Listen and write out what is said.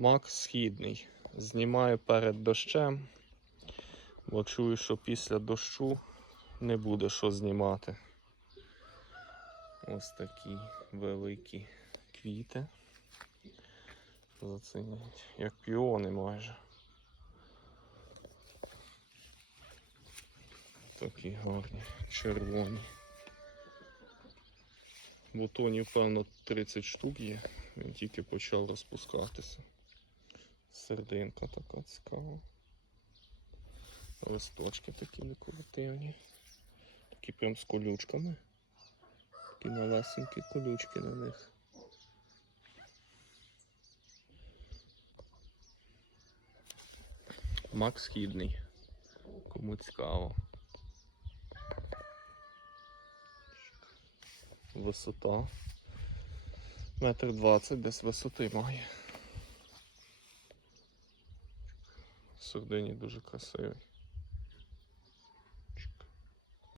Мак східний. Знімаю перед дощем, бо чую, що після дощу не буде що знімати. Ось такі великі квіти. Зацінять, як піони майже. Такі гарні, червоні. Бутонів, певно, 30 штук є. Він тільки почав розпускатися. Сердинка така цікава. Листочки такі декоративні. Такі прям з колючками. Такі малесенькі колючки на них. Мак східний. Кому цікаво. Висота. Метр двадцять десь висоти має. В дуже красивий.